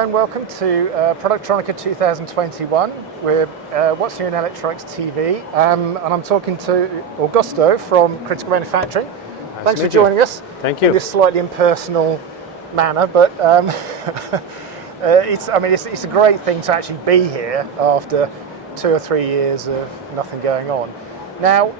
Hello and welcome to Productronica 2021. We're What's New in Electronics TV, and I'm talking to Augusto from Critical Manufacturing. Thanks for joining us. Thank you. In this slightly impersonal manner, but it's a great thing to actually be here after 2 or 3 years of nothing going on. Now,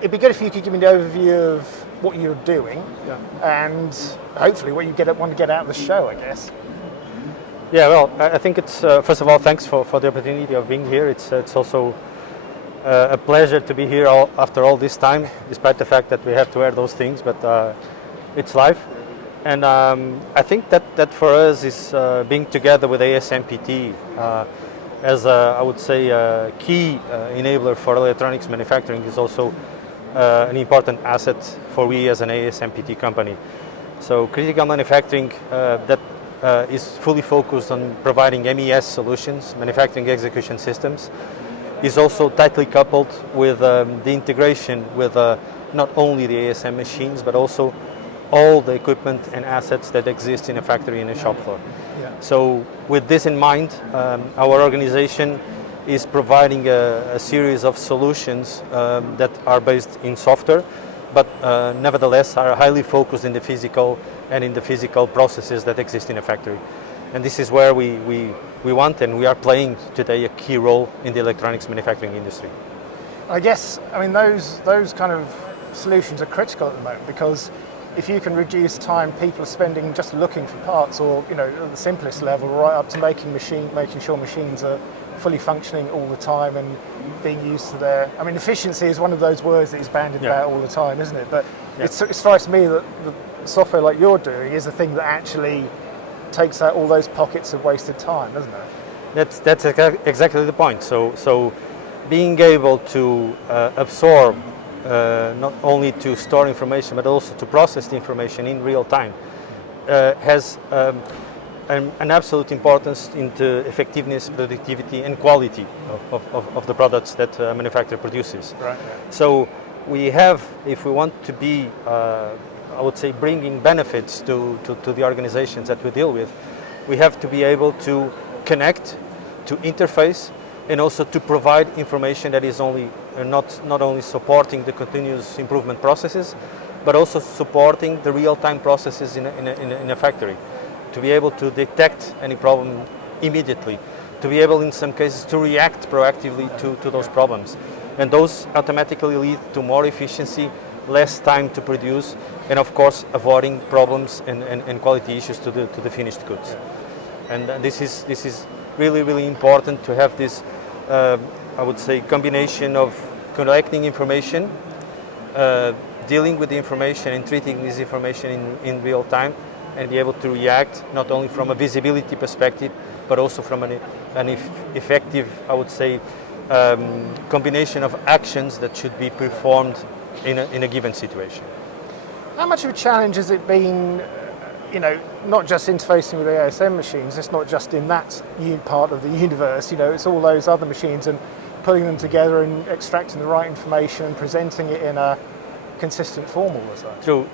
it'd be good if you could give me an overview of what you're doing, and hopefully what you want to get out of the show, I guess. Yeah, well, I think it's first of all, thanks for the opportunity of being here. It's also a pleasure to be here after all this time, despite the fact that we have to wear those things, but it's life. And I think that for us is being together with ASMPT as I would say a key enabler for electronics manufacturing is also an important asset for we as an ASMPT company. So critical manufacturing that is fully focused on providing MES solutions, manufacturing execution systems, is also tightly coupled with the integration with not only the ASM machines, but also all the equipment and assets that exist in a factory and a shop floor. Yeah. So with this in mind, our organization is providing a series of solutions that are based in software, but nevertheless are highly focused in the physical processes that exist in a factory. And this is where we want and we are playing today a key role in the electronics manufacturing industry. I guess, those kind of solutions are critical at the moment, because if you can reduce time people are spending just looking for parts, or at the simplest level, right up to making sure machines are fully functioning all the time and being used to their... efficiency is one of those words that is bandied about all the time, isn't it? But it strikes me that the software like you're doing is the thing that actually takes out all those pockets of wasted time, doesn't it? That's exactly the point. So being able to absorb, not only to store information, but also to process the information in real time has an absolute importance into effectiveness, productivity, and quality of the products that a manufacturer produces. Right. Yeah. So we have, if we want to be, I would say, bringing benefits to the organizations that we deal with, we have to be able to connect, to interface, and also to provide information that is not only supporting the continuous improvement processes, but also supporting the real-time processes in a factory. To be able to detect any problem immediately, to be able in some cases to react proactively to those problems. And those automatically lead to more efficiency, less time to produce, and of course avoiding problems and quality issues to the finished goods. And this is really important to have this, I would say, combination of collecting information, dealing with the information and treating this information in real time, and be able to react not only from a visibility perspective, but also from an effective, I would say, combination of actions that should be performed in a given situation. How much of a challenge has it been, not just interfacing with ASM machines, it's not just in that part of the universe, it's all those other machines, and putting them together and extracting the right information and presenting it in a consistent form all the time? True.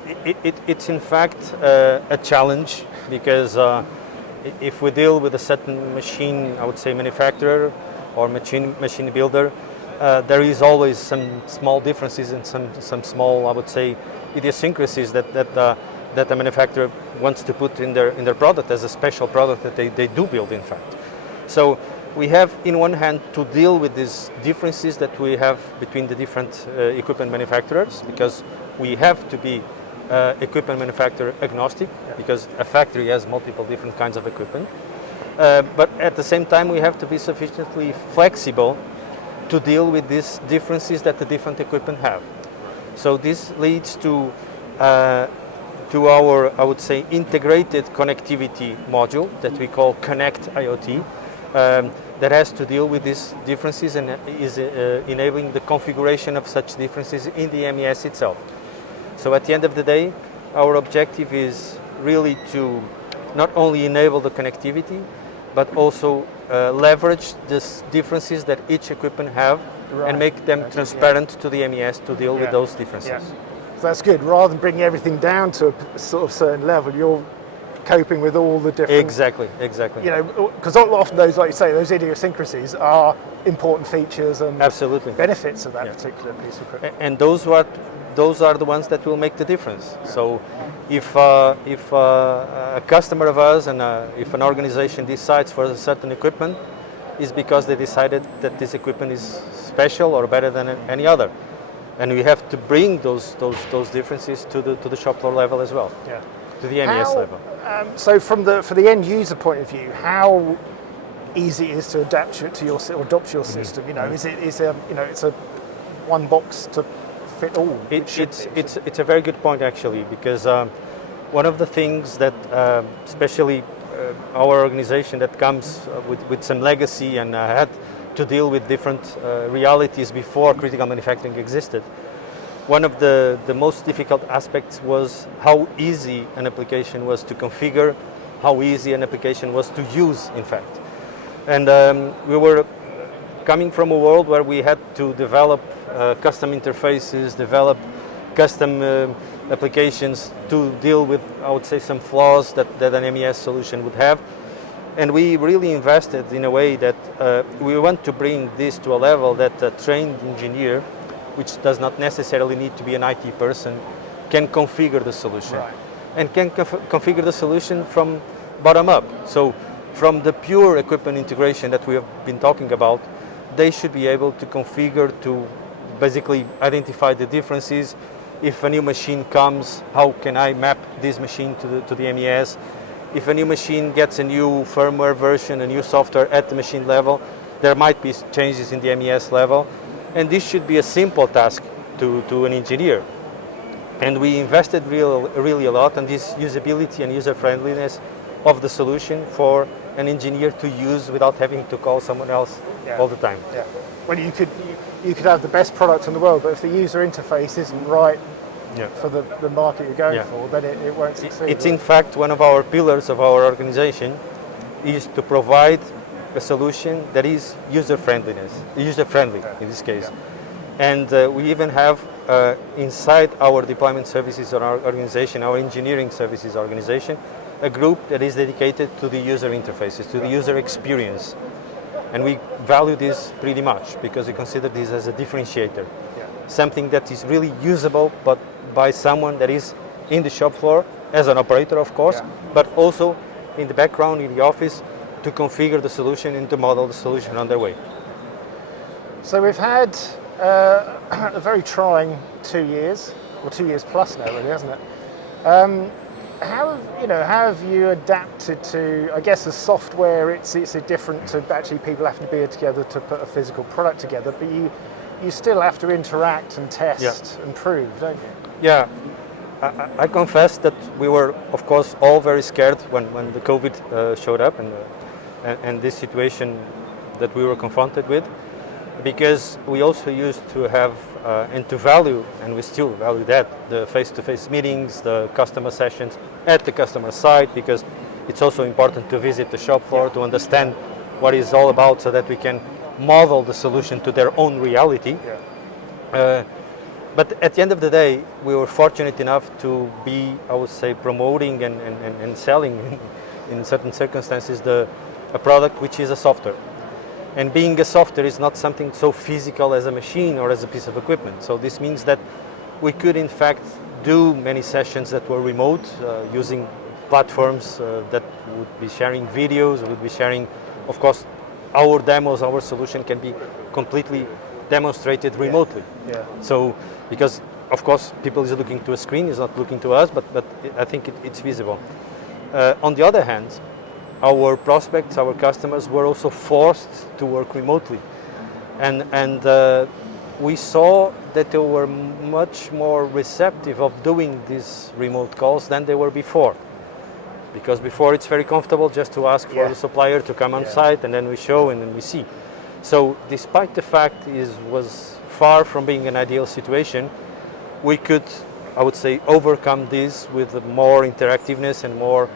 It's in fact a challenge, because if we deal with a certain machine, I would say manufacturer or machine builder, there is always some small differences and some small, I would say, idiosyncrasies that the manufacturer wants to put in their product as a special product that they do build, in fact. So we have, in one hand, to deal with these differences that we have between the different equipment manufacturers, because we have to be equipment manufacturer agnostic, because a factory has multiple different kinds of equipment. But at the same time, we have to be sufficiently flexible to deal with these differences that the different equipment have. So this leads to our, I would say, integrated connectivity module that we call Connect IoT, that has to deal with these differences and is enabling the configuration of such differences in the MES itself. So at the end of the day, our objective is really to not only enable the connectivity, but also leverage these differences that each equipment have, and make them transparent to the MES to deal with those differences. So that's good. Rather than bringing everything down to a sort of certain level, you're coping with all the different. Exactly. You know, because often those, like you say, those idiosyncrasies are important features and Absolutely. benefits of that particular piece of equipment. And those are the ones that will make the difference. So if a customer of ours and if an organization decides for a certain equipment, is because they decided that this equipment is special or better than any other, and we have to bring those differences to the shop floor level as well, to the MES level. So for the end user point of view, how easy it is to adapt to your or adopt your system? You know, is it's a one box to fit all? It's a very good point actually, because one of the things that especially our organization that comes with some legacy and had to deal with different realities before critical manufacturing existed. One of the most difficult aspects was how easy an application was to configure, how easy an application was to use, in fact. And we were coming from a world where we had to develop custom interfaces, develop custom applications to deal with, I would say, some flaws that an MES solution would have. And we really invested in a way that we want to bring this to a level that a trained engineer, which does not necessarily need to be an IT person, can configure the solution. Right. And can configure the solution from bottom up. So from the pure equipment integration that we have been talking about, they should be able to configure to basically identify the differences. If a new machine comes, how can I map this machine to the MES? If a new machine gets a new firmware version, a new software at the machine level, there might be changes in the MES level. And this should be a simple task to an engineer. And we invested really a lot on this usability and user friendliness of the solution for an engineer to use without having to call someone else all the time. Yeah. Well, you could have the best product in the world, but if the user interface isn't right for the market you're going for, then it won't succeed. It's in fact one of our pillars of our organization is to provide a solution that is user-friendly in this case. And we even have inside our deployment services or our organization, our engineering services organization, a group that is dedicated to the user interfaces, to the user experience. And we value this pretty much because we consider this as a differentiator. Something that is really usable, but by someone that is in the shop floor, as an operator of course, but also in the background in the office to configure the solution and to model the solution on their way. So we've had a very trying 2 years, or 2 years plus now really, hasn't it? How have you adapted to, I guess, the software? It's different to actually people having to be together to put a physical product together, but you still have to interact and test and prove, don't you? Yeah, I confess that we were, of course, all very scared when the COVID showed up and this situation that we were confronted with, because we also used to have and to value, and we still value that, the face-to-face meetings, the customer sessions at the customer site, because it's also important to visit the shop floor to understand what it's all about so that we can model the solution to their own reality. But at the end of the day, we were fortunate enough to be, I would say, promoting and selling in certain circumstances a product which is a software. And being a software is not something so physical as a machine or as a piece of equipment. So this means that we could in fact do many sessions that were remote using platforms that would be sharing videos, would be sharing, of course, our demos, our solution can be completely demonstrated remotely. So, because of course people is looking to a screen, is not looking to us, but I think it's visible. On the other hand, our prospects, our customers were also forced to work remotely. And we saw that they were much more receptive of doing these remote calls than they were before. Because before it's very comfortable just to ask for the supplier to come on site and then we show and then we see. So despite the fact it was far from being an ideal situation, we could, I would say, overcome this with more interactiveness and more,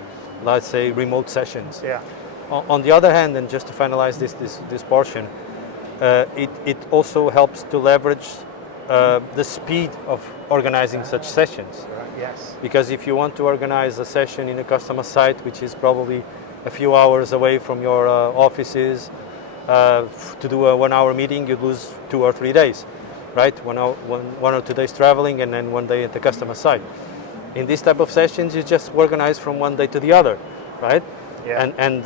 let's say, remote sessions. On the other hand, and just to finalize this portion, it also helps to leverage the speed of organizing such sessions. Yes. Because if you want to organize a session in a customer site, which is probably a few hours away from your offices, to do a 1 hour meeting, you lose 2 or 3 days, right? 1 or 2 days traveling and then 1 day at the customer site. In this type of sessions, you just organize from one day to the other, right? Yeah. And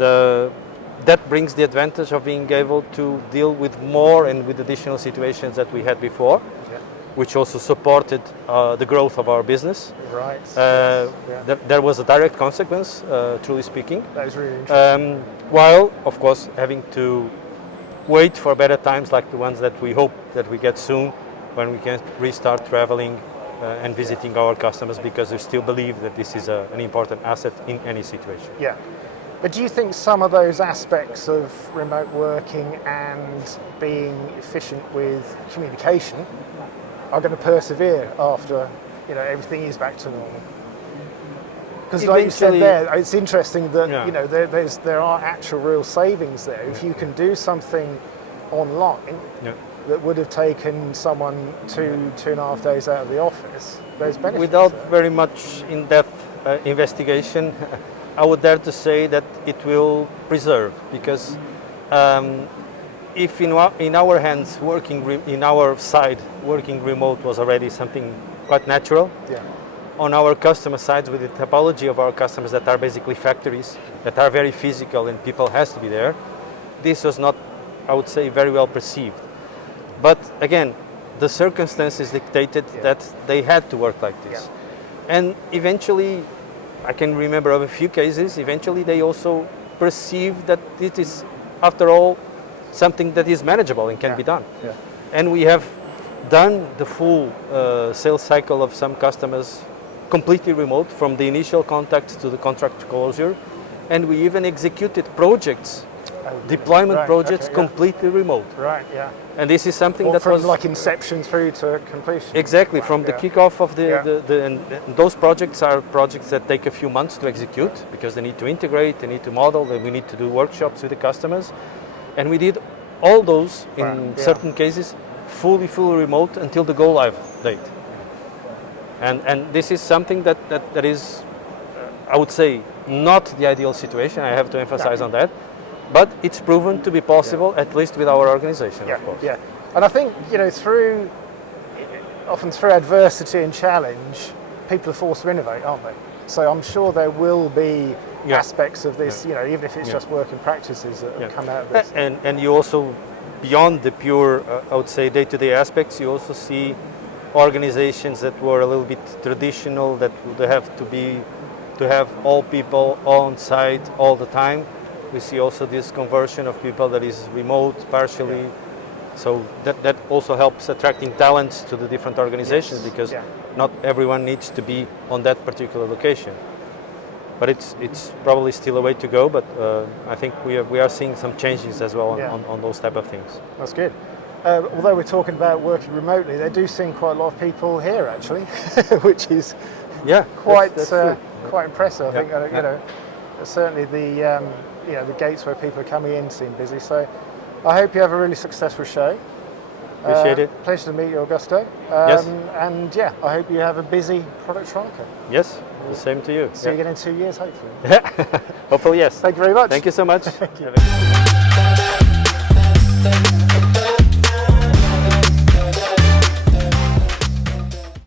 that brings the advantage of being able to deal with more and with additional situations that we had before, which also supported the growth of our business. Right. There was a direct consequence, truly speaking. That is really interesting. While, of course, having to wait for better times like the ones that we hope that we get soon, when we can restart traveling and visiting our customers, because we still believe that this is an important asset in any situation. Yeah. But do you think some of those aspects of remote working and being efficient with communication are going to persevere after, you know, everything is back to normal? Because like you said there, it's interesting that you know there are actual real savings there. If you can do something online that would have taken someone 2.5 days out of the office, there's benefits. Without there. very much in-depth investigation, I would dare to say that it will preserve, because if in our hands in our side working remote was already something quite natural, on our customer sides, with the typology of our customers that are basically factories that are very physical and people has to be there, this was not, I would say, very well perceived. But again, the circumstances dictated that they had to work like this. And eventually, I can remember of a few cases, eventually they also perceive that it is, after all, something that is manageable and can be done. And we have done the full sales cycle of some customers completely remote, from the initial contact to the contract closure, and we even executed projects, deployment projects, completely remote. Right, yeah. And this is something that from was like inception through to completion. Exactly, from the kickoff of and those projects are projects that take a few months to execute, because they need to integrate, they need to model, we need to do workshops with the customers, and we did all those in certain cases fully remote until the go live date. And this is something that is, I would say, not the ideal situation. I have to emphasize on that. But it's proven to be possible, at least with our organization, of course. Yeah, and I think, you know, often through adversity and challenge, people are forced to innovate, aren't they? So I'm sure there will be aspects of this, you know, even if it's just working practices that come out of this. And you also, beyond the pure, I would say, day-to-day aspects, you also see organizations that were a little bit traditional, that would have to have all people on site all the time. We see also this conversion of people that is remote partially. So that also helps attracting talents to the different organizations, because not everyone needs to be on that particular location. But it's probably still a way to go, but I think we are seeing some changes as well on those type of things. That's good. Although we're talking about working remotely, there do seem quite a lot of people here actually, which is quite quite impressive. I think you know, certainly the you know, the gates where people are coming in seem busy. So I hope you have a really successful show. Appreciate it. Pleasure to meet you, Augusto. Yes. And I hope you have a busy productronica. Yes, the same to you. See you again in 2 years, hopefully. Hopefully, yes. Thank you very much. Thank you so much. Thank you.